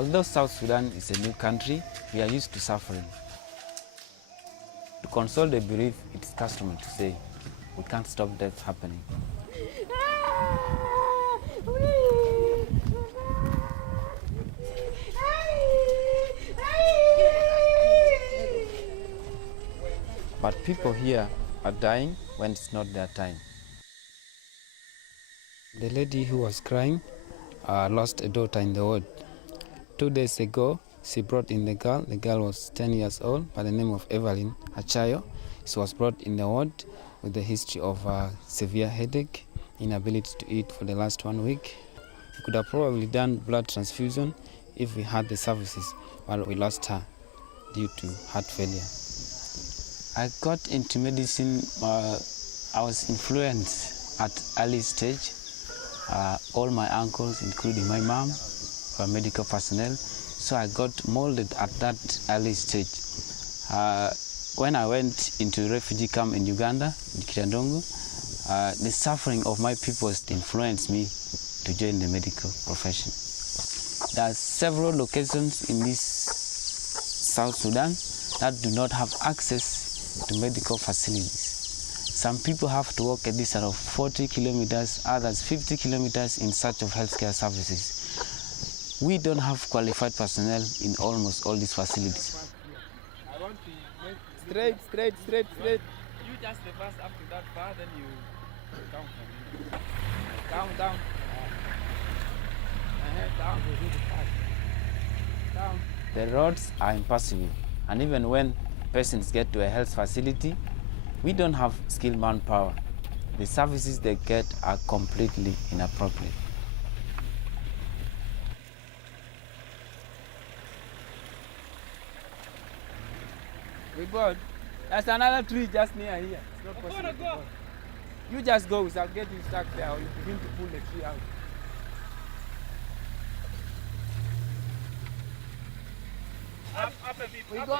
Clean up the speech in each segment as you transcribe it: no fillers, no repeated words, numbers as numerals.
Although South Sudan is a new country, we are used to suffering. To console the bereaved, it is customary to say, we can't stop death happening. But people here are dying when it's not their time. The lady who was crying lost a daughter in the ward. 2 days ago, she brought in the girl. The girl was 10 years old by the name of Evelyn Achayo. She was brought in the ward with a history of severe headache, inability to eat for the last 1 week. We could have probably done blood transfusion if we had the services, but we lost her due to heart failure. I got into medicine, I was influenced at early stage. All my uncles, including my mom, were medical personnel, so I got molded at that early stage. When I went into refugee camp in Uganda, in Kirandongo, the suffering of my people influenced me to join the medical profession. There are several locations in this South Sudan that do not have access to medical facilities. Some people have to walk a distance of 40 kilometers, others 50 kilometers in search of healthcare services. We don't have qualified personnel in almost all these facilities. I want to make straight. You just reverse up to that bar, then you count from here. Count down. Down. The roads are impassable, and even when patients get to a health facility, we don't have skilled manpower. The services they get are completely inappropriate. We go. There's another tree just near here. It's not possible. Go. You just go, I'll get you stuck there, or you begin to pull the tree out. Up a bit, we go.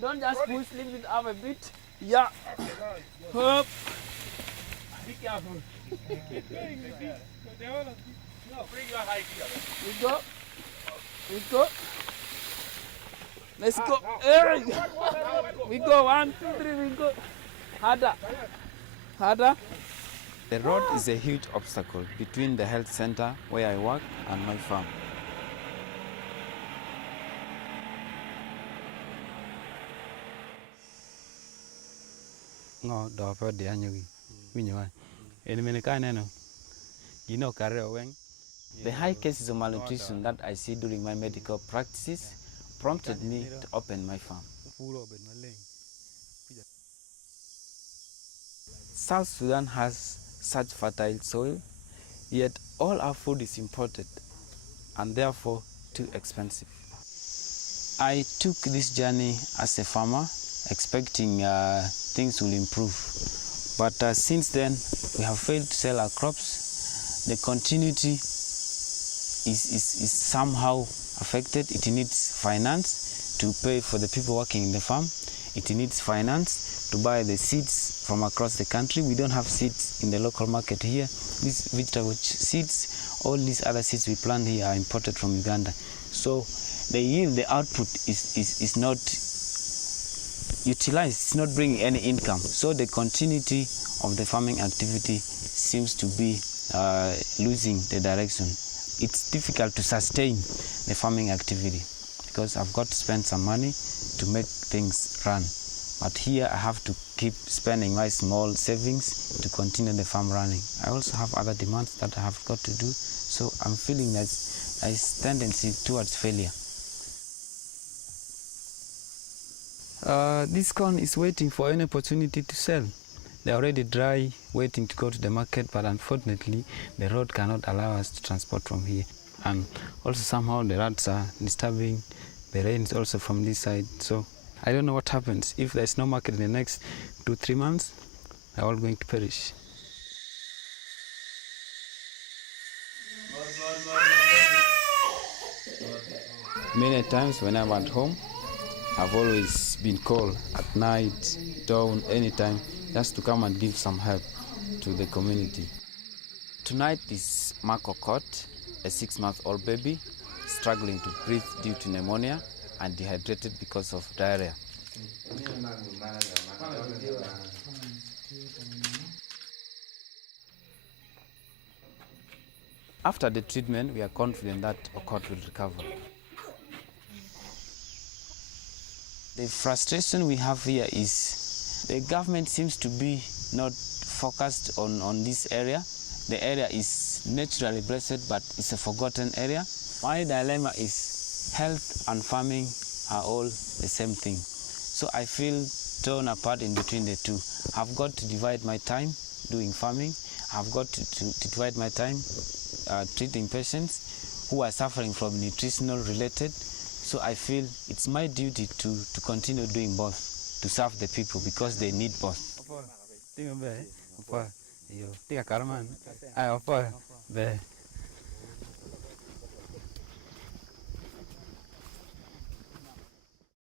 Don't just push, leave it up a bit. Yeah. Hop. Be careful. No, bring your height here. We go. Let's go. We go. 1, 2, 3, we go. Harder. The road is a huge obstacle between the health center where I work and my farm. The high cases of malnutrition that I see during my medical practices prompted me to open my farm. South Sudan has such fertile soil, yet all our food is imported and therefore too expensive. I took this journey as a farmer, expecting things will improve. But since then, we have failed to sell our crops. The continuity is somehow affected. It needs finance to pay for the people working in the farm. It needs finance to buy the seeds from across the country. We don't have seeds in the local market here. These vegetable seeds, all these other seeds we plant here are imported from Uganda. So the yield, the output is not utilized, it's not bringing any income. So the continuity of the farming activity seems to be losing the direction. It's difficult to sustain the farming activity because I've got to spend some money to make things run. But here I have to keep spending my small savings to continue the farm running. I also have other demands that I have got to do, so I'm feeling that there's tendency towards failure. This corn is waiting for an opportunity to sell. They're already dry, waiting to go to the market, but unfortunately the road cannot allow us to transport from here. And also somehow the rats are disturbing, the rain is also from this side, so I don't know what happens. If there's no market in the next 2-3 months, they're all going to perish. Many times when I'm at home, I've always been called at night, dawn, anytime, just to come and give some help to the community. Tonight is Marco caught a 6-month-old baby. struggling to breathe due to pneumonia and dehydrated because of diarrhea. After the treatment, we are confident that Okot will recover. The frustration we have here is the government seems to be not focused on this area. The area is naturally blessed, but it's a forgotten area. My dilemma is health and farming are all the same thing. So I feel torn apart in between the two. I've got to divide my time doing farming. I've got to divide my time treating patients who are suffering from nutritional related. So I feel it's my duty to continue doing both, to serve the people because they need both.